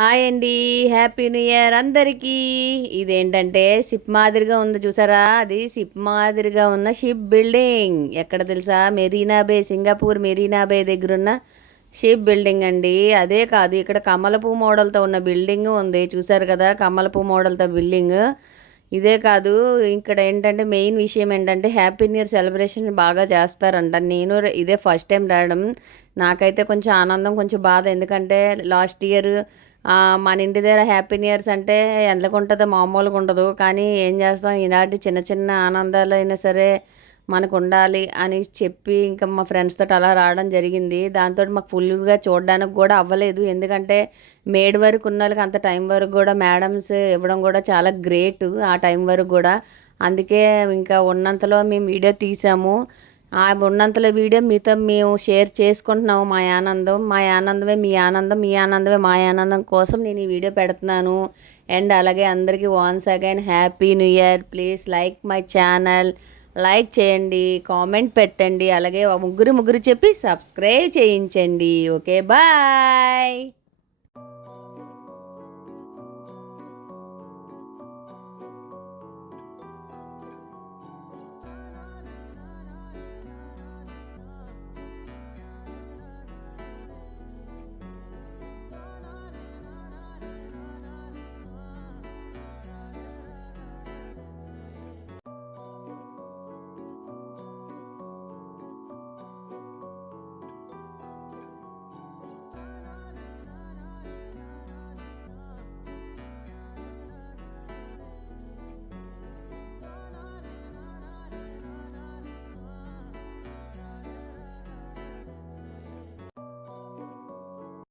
Hi అండి. Happy new year అందరికీ. ఇదేంటంటే షిప్ మాదిరిగా ఉంది చూసారా, అది షిప్ మాదిరిగా ఉన్న షిప్ బిల్డింగ్ ఎక్కడ తెలుసా, మెరీనా బే, సింగపూర్ మెరీనా బే దగ్గర ఉన్న షిప్ బిల్డింగ్ అండి. అదే కాదు, ఇక్కడ కమలపూ మోడల్తో ఉన్న బిల్డింగ్ ఉంది చూసారు కదా, కమలపూ మోడల్తో బిల్డింగ్. ఇదే కాదు, ఇక్కడ ఏంటంటే మెయిన్ విషయం ఏంటంటే హ్యాపీ న్యూ ఇయర్ సెలబ్రేషన్ బాగా చేస్తారంట. నేను ఇదే ఫస్ట్ టైం రావడం. నాకైతే కొంచెం ఆనందం, కొంచెం బాధ. ఎందుకంటే లాస్ట్ ఇయర్ మన ఇంటి దగ్గర హ్యాపీ న్యూ ఇయర్స్ అంటే ఎంతకు ఉంటుందో మామూలుగా ఉండదు. కానీ ఏం చేస్తాం, ఇలాంటి చిన్న చిన్న ఆనందాలు అయినా సరే మనకు ఉండాలి అని చెప్పి ఇంకా మా ఫ్రెండ్స్ తోటి అలా రావడం జరిగింది. దాంతో మాకు ఫుల్గా చూడడానికి కూడా అవ్వలేదు. ఎందుకంటే మేడ్ వరకు ఉన్న వాళ్ళకి అంత టైం వరకు కూడా మేడమ్స్ ఇవ్వడం కూడా చాలా గ్రేట్, ఆ టైం వరకు కూడా. అందుకే ఇంకా ఉన్నంతలో మేము వీడియో తీసాము. ఆ ఉన్నంతలో వీడియో మీతో మేము షేర్ చేసుకుంటున్నాము. మా ఆనందం, మా ఆనందమే మీ ఆనందం, మీ ఆనందమే మా ఆనందం కోసం నేను ఈ వీడియో పెడుతున్నాను. అండ్ అలాగే అందరికీ once again happy new year. Please like my channel, like చేయండి, కామెంట్ పెట్టండి, అలాగే ముగ్గురు చెప్పి సబ్స్క్రైబ్ చేయించండి. Okay, bye.